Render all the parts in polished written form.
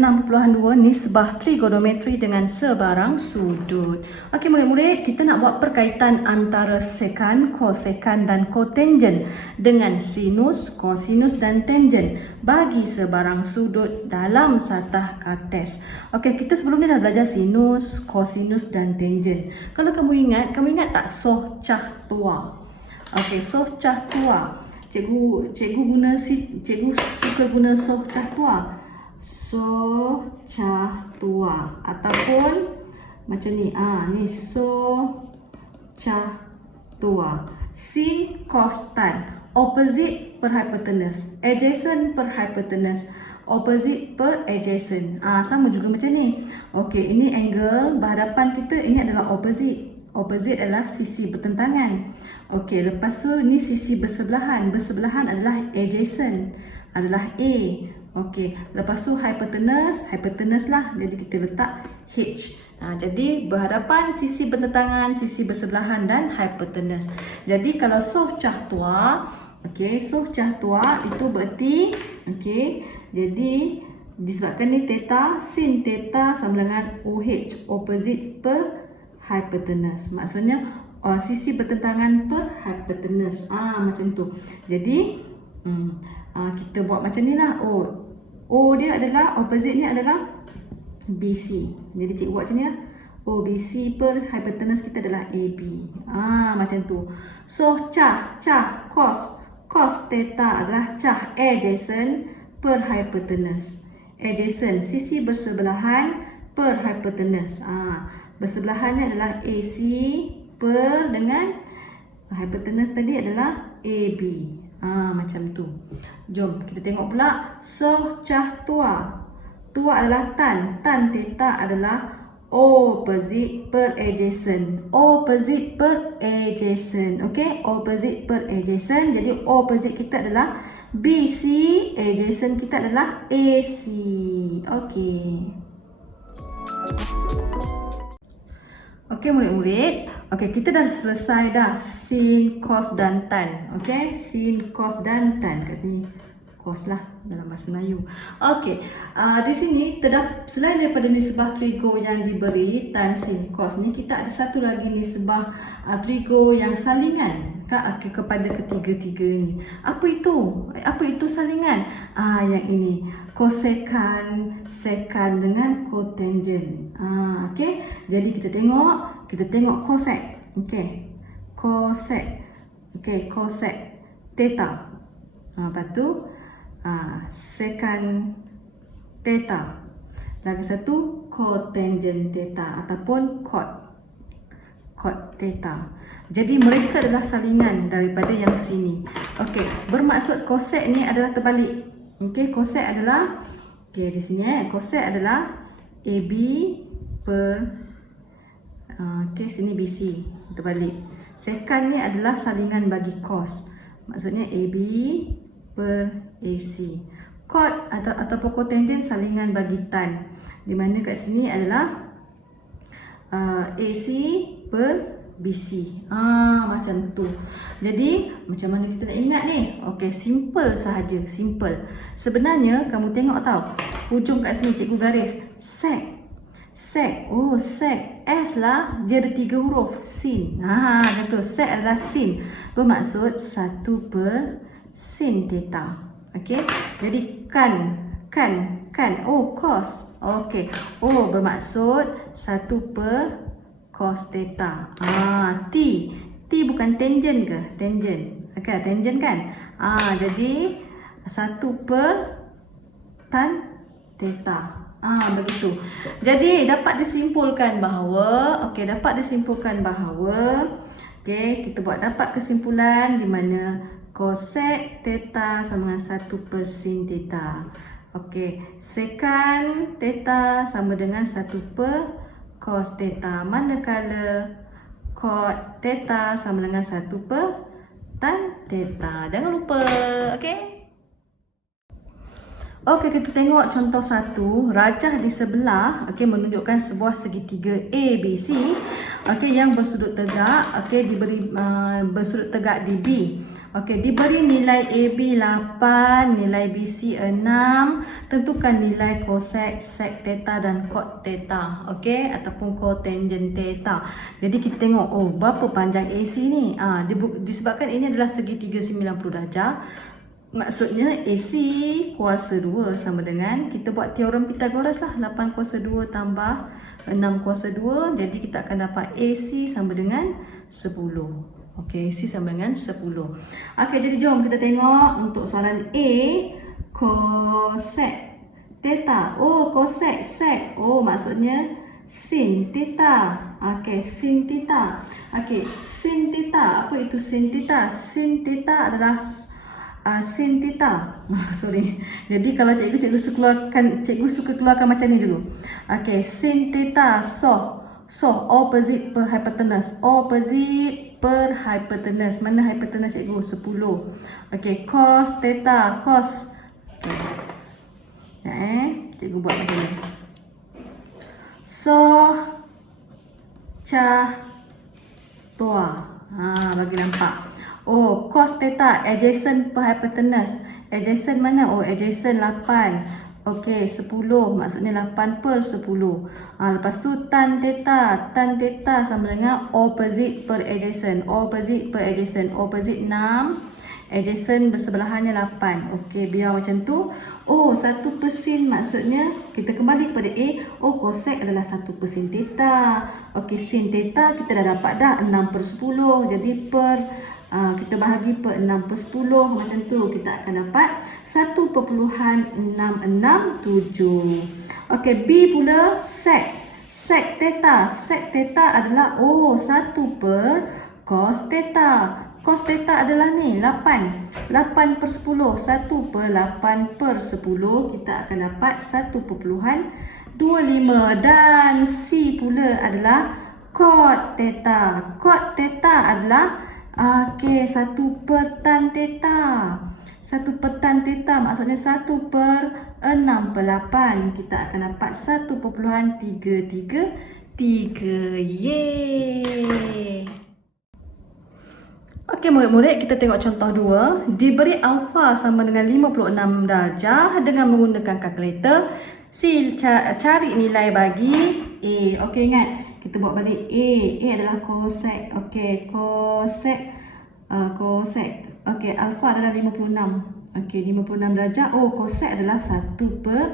6.2 nisbah trigonometri dengan sebarang sudut. Okey murid-murid, kita nak buat perkaitan antara sekan, kosekan dan kotangen dengan sinus, kosinus dan tangen bagi sebarang sudut dalam satah kartes. Okey, kita sebelum ni dah belajar sinus, kosinus dan tangen. Kalau kamu ingat tak soh cah tua? Okey, soh cah tua. Cikgu suka guna soh cah tua. So cah tua ataupun macam ni, ni so cah tua. Sin cos tan, opposite per hypotenuse, adjacent per hypotenuse, opposite per adjacent. Sama juga macam ni. Okey, ini angle berhadapan kita, ini adalah opposite. Opposite adalah sisi bertentangan. Okey, lepas tu ni sisi bersebelahan. Bersebelahan adalah adjacent, adalah A. Okey, lepas tu hypotenuse lah. Jadi kita letak H. Jadi berhadapan, sisi bertentangan, sisi bersebelahan dan hypotenuse. Jadi kalau soh cah tua, okey, soh cah tua itu berarti, okey, jadi disebabkan ni theta, sin theta sama dengan OH, opposite per hypotenuse. Maksudnya sisi bertentangan per hypotenuse. Macam tu. Jadi kita buat macam ni lah. O dia adalah, opposite ni adalah BC. Jadi cikgu buat macam ni lah. OBC per hypotenuse kita adalah AB. Macam tu. So cah cos theta adalah cah adjacent per hypotenuse. Adjacent, sisi bersebelahan per hypotenuse. Bersebelahannya adalah AC per dengan hypotenuse tadi adalah AB. Macam tu. Jom kita tengok pula soh cah tua. Tua adalah tan. Tan theta adalah opposite per adjacent. Opposite per adjacent. Okey, opposite per adjacent. Jadi opposite kita adalah BC, adjacent kita adalah AC. Okey. Okey murid-murid, okey kita dah selesai dah sin, cos dan tan. Okey, sin, cos dan tan. Kat sini cos lah dalam bahasa Melayu. Okey, di sini selain daripada nisbah trigo yang diberi tan, sin, cos ni, kita ada satu lagi nisbah trigo yang salingan kepada ketiga-tiga ni. Apa itu? Apa itu salingan? Yang ini kosekan, sekan dengan kotangen. Okey. Jadi kita tengok kosek. Okey. Kosek. Okey, kosek theta. Lepas tu sekan theta. Lagi satu kotangen theta ataupun cot theta. Jadi mereka adalah salingan daripada yang sini. Okey, bermaksud kosek ni adalah terbalik. Okey, kosek adalah, okey di sini kosek adalah AB per okey sini BC, terbalik. Sekan ni adalah salingan bagi cos. Maksudnya AB per AC. Cot ataupun kotangen salingan bagi tan. Di mana kat sini adalah AC per BC. Macam tu. Jadi macam mana kita nak ingat ni? Okey, simple sahaja, simple. Sebenarnya kamu tengok tau, hujung kat sini cikgu garis sek. Sek. Sek. S lah, dia ada 3 huruf. Sin. Macam tu. Sek adalah sin. Bermaksud 1 per sin theta. Okey. Jadi kan. Cos. Okey. Bermaksud 1 per cos theta. T bukan tangen ke? Tangen. Okey, tangen kan? Jadi 1 per tan theta. Begitu. Jadi dapat disimpulkan bahawa kita dapat kesimpulan di mana cosec theta sama dengan 1 per sin theta. Okey, sekan theta sama dengan 1 per cos theta, manakala cot theta sama dengan 1 per tan theta. Jangan lupa, okey? Okey, kita tengok contoh satu. Rajah di sebelah menunjukkan sebuah segitiga ABC yang bersudut tegak diberi bersudut tegak di B. Diberi nilai AB 8, nilai BC 6. Tentukan nilai cosec, sec theta dan cot theta, ataupun cotangent theta. Jadi kita tengok berapa panjang AC ni. Disebabkan ini adalah segitiga 90 darjah. Maksudnya AC kuasa 2 sama dengan, kita buat teorem Pythagoras lah, 8 kuasa 2 tambah 6 kuasa 2. Jadi kita akan dapat AC sama dengan 10. AC sama dengan 10. Jadi jom kita tengok untuk soalan A. Cosec theta. Cosec, sec. Maksudnya sin theta. Sin theta. Sin theta. Apa itu sin theta? Sin theta adalah sin theta. Sorry. Jadi kalau cikgu suka keluarkan macam ni dulu. Sin theta. So opposite per hypotenuse. Opposite per hypotenuse. Mana hypotenuse cikgu? 10. Cos theta. Cos. Cikgu buat macam ni. So tua. Bagi nampak. Cos theta, adjacent per hypotenuse. Adjacent mana? Adjacent 8. 10. Maksudnya 8 per 10. Lepas tu tan theta. Tan theta sama dengan opposite per adjacent. Opposite per adjacent. Opposite 6. Adjacent bersebelahannya 8. Biar macam tu. 1% maksudnya, kita kembali kepada A. Cosec adalah 1% theta. Sin theta kita dah dapat dah 6 per 10. Jadi kita bahagi per 6 per 10 macam tu, kita akan dapat 1.667. B pula sec. Sec theta. Sec theta adalah 1 per cos theta. Cos theta adalah ni 8. 8 per 10. 1 per 8 per 10. Kita akan dapat 1.25. Dan C pula adalah cot theta. Cot theta adalah 1 per tan theta. 1 per tan theta maksudnya 1 per 6 per 8. Kita akan dapat 1.333. Yeay. Murid-murid, kita tengok contoh 2. Diberi alfa sama dengan 56 darjah dengan menggunakan kalkulator. Cari nilai bagi A. Ingat, kita buat balik A. A adalah cosec. Cosec. Alfa adalah 56. 56 darjah. Cosec adalah 1 per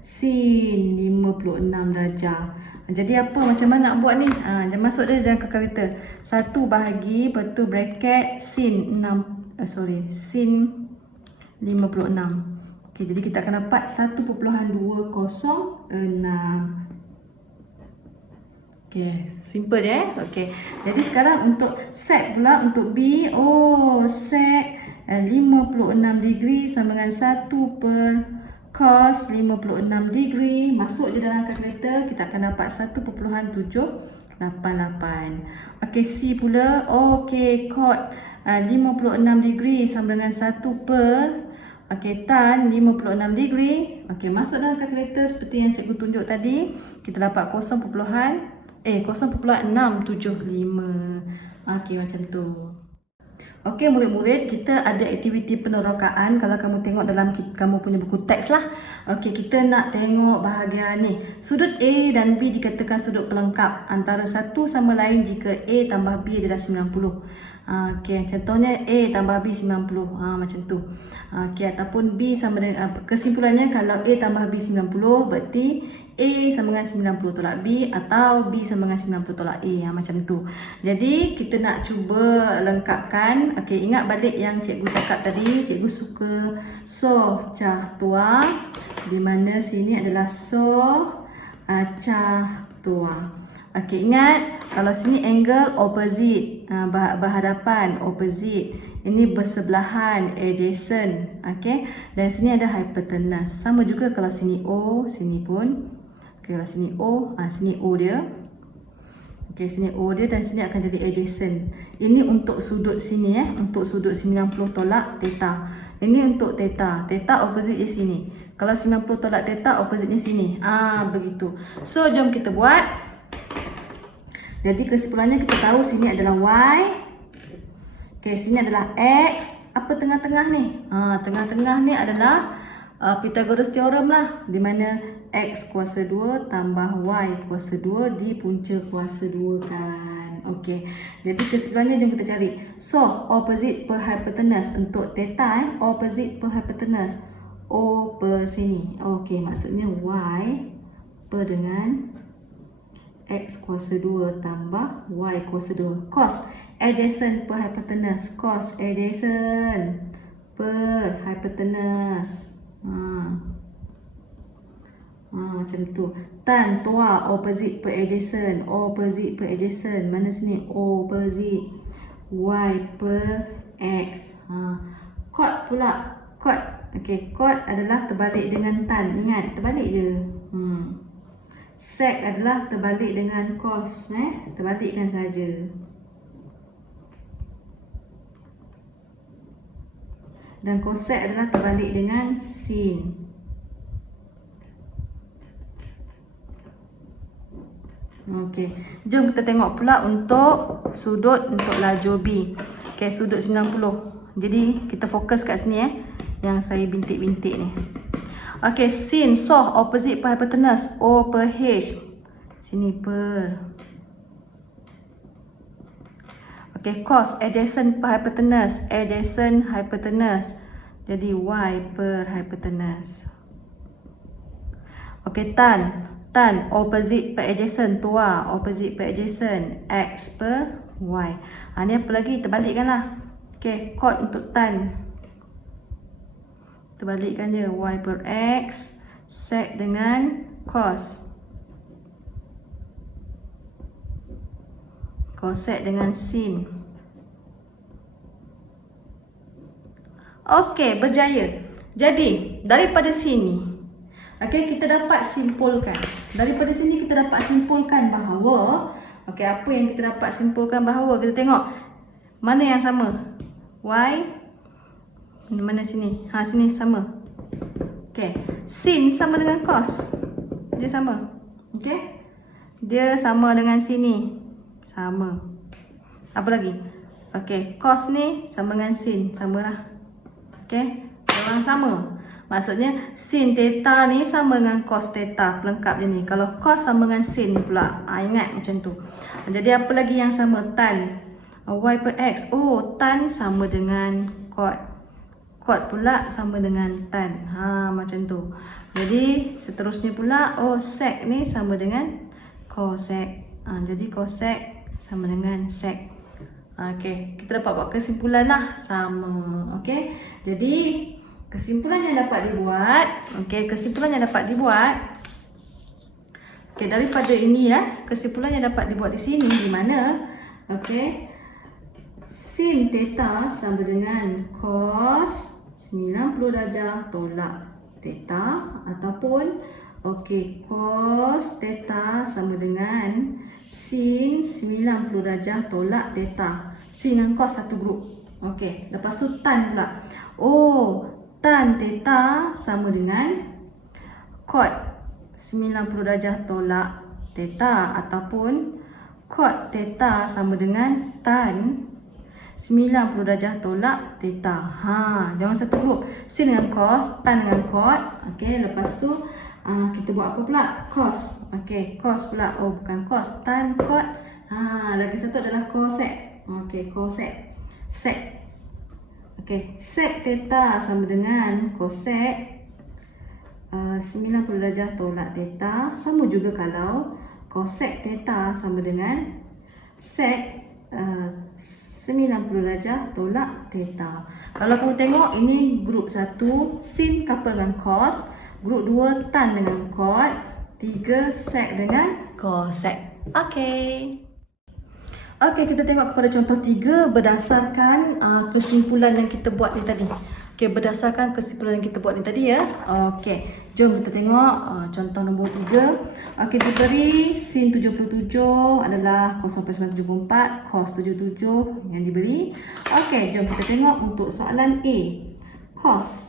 sin 56 darjah. Jadi macam mana nak buat ni? Jangan masuk dia dalam kalkulator. 1 bahagi, betul bracket sin 56. Jadi kita akan dapat 1.206. Simple je. Jadi sekarang untuk sec pula, untuk B. Sec 56 degree sama dengan 1 per cos 56 degree. Masuk je dalam kalkulator, kita akan dapat 1.788. C pula. Cot 56 degree sama dengan 1 per tan 56 degree. Masuk dalam kalkulator seperti yang cikgu tunjuk tadi. Kita dapat 0.675. Macam tu. Murid-murid, kita ada aktiviti penerokaan. Kalau kamu tengok dalam kamu punya buku teks lah. Kita nak tengok bahagian ni. Sudut A dan B dikatakan sudut pelengkap antara satu sama lain jika A tambah B adalah 90. Contohnya A tambah B 90. Macam tu. Ataupun B sama dengan, kesimpulannya kalau A tambah B 90 berarti A sama dengan 90 tolak B, atau B sama dengan 90 tolak A. Macam tu. Jadi kita nak cuba lengkapkan. Ingat balik yang cikgu cakap tadi. Cikgu suka so cah tua, di mana sini adalah so cah tua. Ingat, kalau sini angle opposite, berhadapan, opposite. Ini bersebelahan, adjacent. Dan sini ada hypotenuse. Sama juga kalau sini O, sini pun. Kalau sini O, sini O dia. Okey, sini O dia dan sini akan jadi adjacent. Ini untuk sudut sini untuk sudut 90 tolak theta. Ini untuk theta. Theta opposite di sini. Kalau 90 tolak theta opposite di sini. Begitu. So, jom kita buat. Jadi kesimpulannya kita tahu sini adalah Y. Okey, sini adalah X. Apa tengah-tengah ni? Tengah-tengah ni adalah Pythagoras theorem lah, di mana X kuasa 2 tambah Y kuasa 2 di punca kuasa 2 kan. Okey. Jadi kesimpulannya jom kita cari. So, opposite per hypotenuse untuk theta opposite per hypotenuse. O per sini. Okey, maksudnya Y per dengan X kuasa 2 tambah Y kuasa 2. Cos adjacent per hypotenuse. Cos adjacent per hypotenuse. Macam tu. Tan tua opposite per adjacent. Opposite per adjacent. Mana sini? Opposite. Y per X. Cot pula. Cot. Okey, cot adalah terbalik dengan tan. Ingat, terbalik je. Sec adalah terbalik dengan cos. Terbalikkan saja. Dan cosec adalah terbalik dengan sin. Okey, jom kita tengok pula untuk sudut untuk lajur B. Okey, sudut 90. Jadi kita fokus kat sini yang saya bintik-bintik ni. Okey, sin soh opposite per hypotenuse O per H. Sini per. Okey, cos adjacent per hypotenuse, adjacent hypotenuse. Jadi Y per hypotenuse. Okey, tan opposite per adjacent tua, opposite per adjacent X per Y. Ni apa lagi? Terbalikkanlah. Okey, cot untuk tan. Terbalikkan dia, Y per X, sec dengan cos. Cosec dengan sin. Okey, berjaya. Jadi, daripada sini, kita dapat simpulkan. Daripada sini kita dapat simpulkan bahawa, apa yang kita dapat simpulkan bahawa, kita tengok mana yang sama. Y, mana sini? Sini sama. Okey, sin sama dengan cos. Dia sama. Okey? Dia sama dengan sini. Sama. Apa lagi? Okey, cos ni sama dengan sin. Samalah. Okey, orang sama. Maksudnya sin theta ni sama dengan cos theta. Pelengkap dia ni. Kalau cos sama dengan sin pula. Ingat macam tu. Jadi apa lagi yang sama? Tan. Y per X. Oh, tan sama dengan cot. Cot pula sama dengan tan. Macam tu. Jadi seterusnya pula, sec ni sama dengan cosec. Jadi cosec sama dengan sec. Okey, kita dapat buat kesimpulan lah. Sama. Okey. Jadi kesimpulan yang dapat dibuat. Okey, daripada ini kesimpulan yang dapat dibuat di sini di mana? Okey. Sin theta sama dengan cos 90 darjah tolak theta ataupun cos theta sama dengan sin 90 darjah tolak theta. Sin dan cos satu grup. Okey, lepas tu tan pula. Tan theta sama dengan cot 90 darjah tolak theta ataupun cot theta sama dengan tan 90 darjah tolak theta. Jangan satu grup. Sin dengan cos, tan dengan cot. Okey, lepas tu kita buat apa pula? Cos. Okey, cos pula. Bukan cos, tan, cot. Lagi satu adalah cosec. Okey, cosec. Sec. Okey, sec theta sama dengan cosec 90 darjah tolak theta. Sama juga kalau cosec theta sama dengan sec 90 darjah tolak theta. Kalau kamu tengok, ini grup 1 sin couple dengan cos, grup 2 tan dengan cot, 3 sec dengan cosec. Okey. Okey, kita tengok kepada contoh 3 berdasarkan kesimpulan yang kita buat tadi. Okey, berdasarkan kesimpulan yang kita buat ni tadi ya. Okey, jom kita tengok contoh nombor 3. Okey, diberi sin 77 adalah 0.974 cos 77 yang diberi. Okey, jom kita tengok untuk soalan A. Cos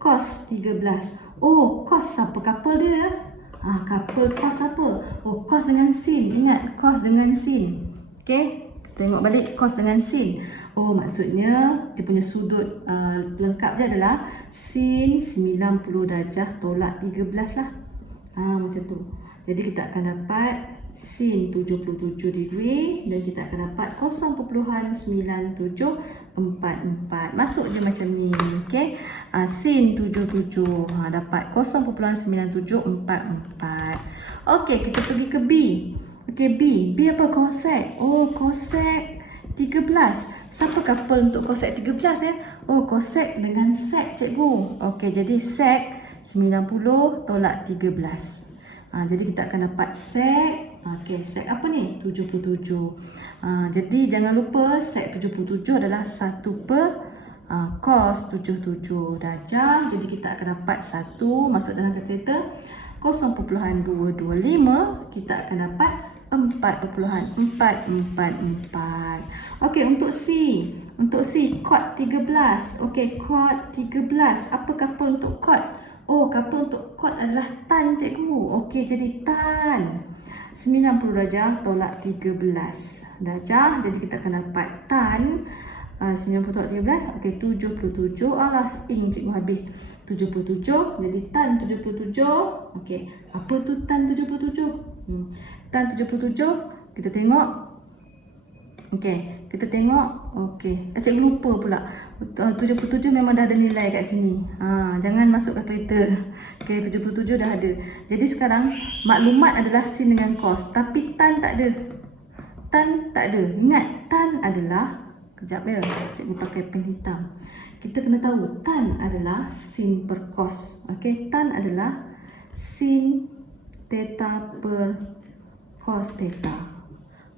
13. Oh, cos apa couple dia? Couple cos apa? Oh, cos dengan sin. Ingat, cos dengan sin. Okey, tengok balik cos dengan sin. Oh, maksudnya dia punya sudut pelengkap dia adalah sin 90 darjah tolak 13 lah. Macam tu. Jadi kita akan dapat sin 77 degree dan kita akan dapat 0.9744. Masuk je macam ni. Okey. Sin 77 dapat 0.9744. Okey, kita pergi ke B. Okey, B apa? Cosec. Oh, cosec 13. Siapa couple untuk cosec 13 ya? Oh, cosec dengan sec cikgu. Okey, jadi sec 90 tolak 13. Jadi kita akan dapat sec. Okey, sec apa ni? 77. Jadi jangan lupa sec 77 adalah 1 per cos 77 darjah. Jadi kita akan dapat 1 masuk dalam kalkulator 0.225. Kita akan dapat 4.444. Okey, untuk C. Untuk C, cot 13. Okey, cot 13. Apa couple untuk cot? Oh, couple untuk cot adalah tan cikgu. Okey, jadi tan 90 darjah tolak 13 darjah. Jadi kita akan dapat tan 90 tolak 13. Okey, 77. Alah, cikgu habis. 77. Jadi tan 77. Okey, apa tu tan 77? Tan 77 kita tengok. Okey, kita tengok. Okey, cikgu lupa pula. 77 memang dah ada nilai kat sini. Jangan masuk kalkulator. Okey, 77 dah ada. Jadi sekarang maklumat adalah sin dengan cos, tapi tan tak ada. Tan tak ada. Ingat, tan adalah, kejap ya, cikgu pakai pen hitam. Kita kena tahu tan adalah sin per cos. Okey, tan adalah sin theta per cos theta.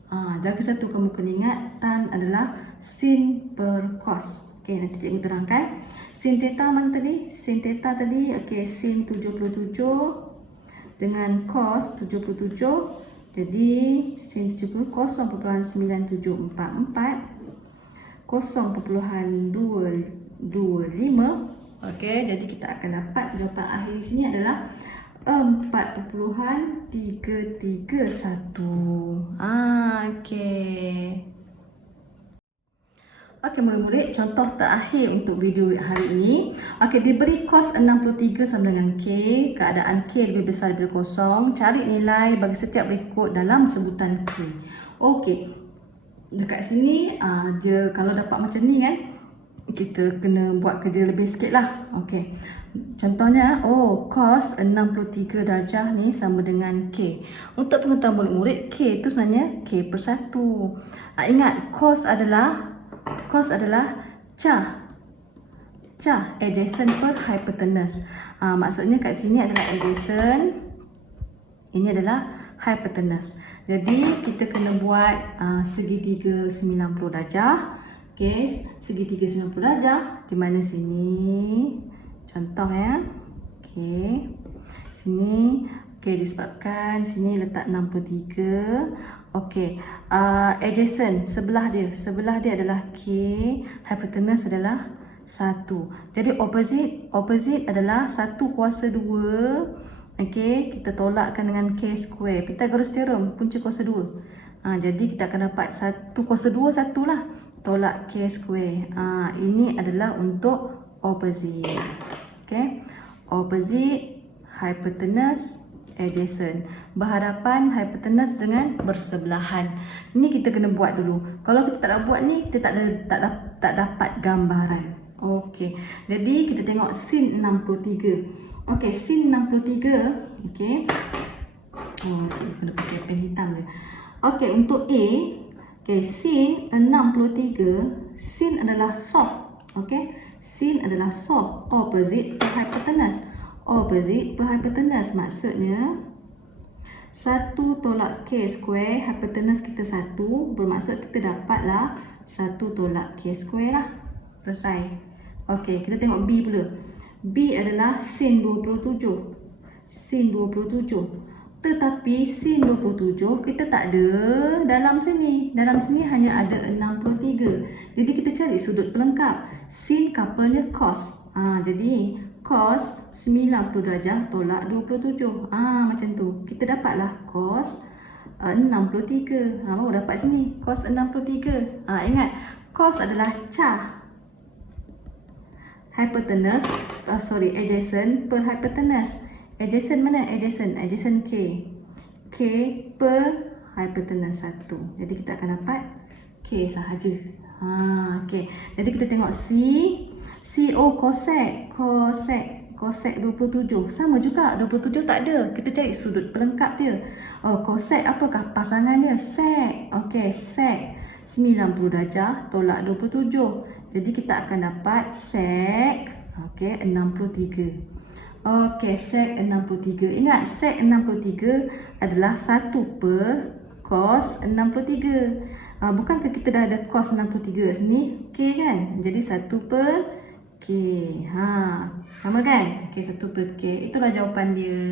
Dalam kesatu kamu kena ingat tan adalah sin per cos. Okey, nanti cikgu terangkan. Sin theta mana tadi? Sin theta tadi, okey, sin 77 dengan cos 77. Jadi sin 70 0.9744 0.225. Okey, jadi kita akan dapat jawapan akhir di sini adalah 4.331. Okey. Okey, murid-murid, contoh terakhir untuk video hari ini. Okey, diberi cos 63 sama dengan K. Keadaan K lebih besar daripada kosong. Cari nilai bagi setiap berikut dalam sebutan K. Okey. Dekat sini je kalau dapat macam ni kan, kita kena buat kerja lebih sikit lah. Okey. Contohnya, cos 63 darjah ni sama dengan K. Untuk pengetahuan murid-murid, K itu sebenarnya K per 1. Ingat, cos adalah cah adjacent per hypotenuse. Maksudnya kat sini adalah adjacent, ini adalah hypotenuse. Jadi kita kena buat segitiga 90 darjah. Okey, segitiga 90 darjah di mana sini contoh ya. Okey. Sini disebabkan sini letak 63. Okey. Adjacent sebelah dia adalah K, hypotenuse adalah 1. Jadi opposite adalah 1 kuasa 2. Okey, kita tolakkan dengan K square. Pythagoras theorem, punca kuasa 2. Jadi kita akan dapat 1 kuasa 2 1 lah. Tolak K square. Ini adalah untuk opposite. Okey. Opposite, hypotenuse, adjacent. Berhadapan hypotenuse dengan bersebelahan. Ini kita kena buat dulu. Kalau kita tak nak buat ni, kita tak dapat gambaran. Okey. Jadi kita tengok sin 63. Okey, sin 63. Okey. Kena pakai pen hitam je. Okey, untuk A, okey, sin 63, sin adalah soft. Okey. Sin adalah soft, opposite per hypotenuse. Opposite per hypotenuse maksudnya 1 tolak K square, hypotenuse kita 1, bermaksud kita dapatlah 1 tolak K square lah. Selesai. Okey, kita tengok B pula. B adalah sin 27. Sin 27. Tetapi sin 27 kita tak ada dalam sini. Dalam sini hanya ada 63. Jadi kita cari sudut pelengkap. Sin couplenya cos. Jadi cos 90 darjah tolak 27. Macam tu. Kita dapatlah cos 63. Baru dapat sini. Cos 63. Ingat, cos adalah cah hypotenuse, adjacent per hypotenuse. Adjacent mana? Adjacent K. K per hypotenuse 1. Jadi kita akan dapat K sahaja. Okay. Jadi kita tengok C. Cosec 27. Sama juga, 27 tak ada. Kita cari sudut pelengkap dia. Cosec apakah pasangan dia? Sec. Okey, sec 90 darjah tolak 27. Jadi kita akan dapat sec 63. Okey, sec 63. Ingat, sec 63 adalah 1 per cos 63. Bukankah kita dah ada cos 63 sini? K kan? Jadi 1 per K. Sama kan? Okey, 1 per K. Itulah jawapan dia.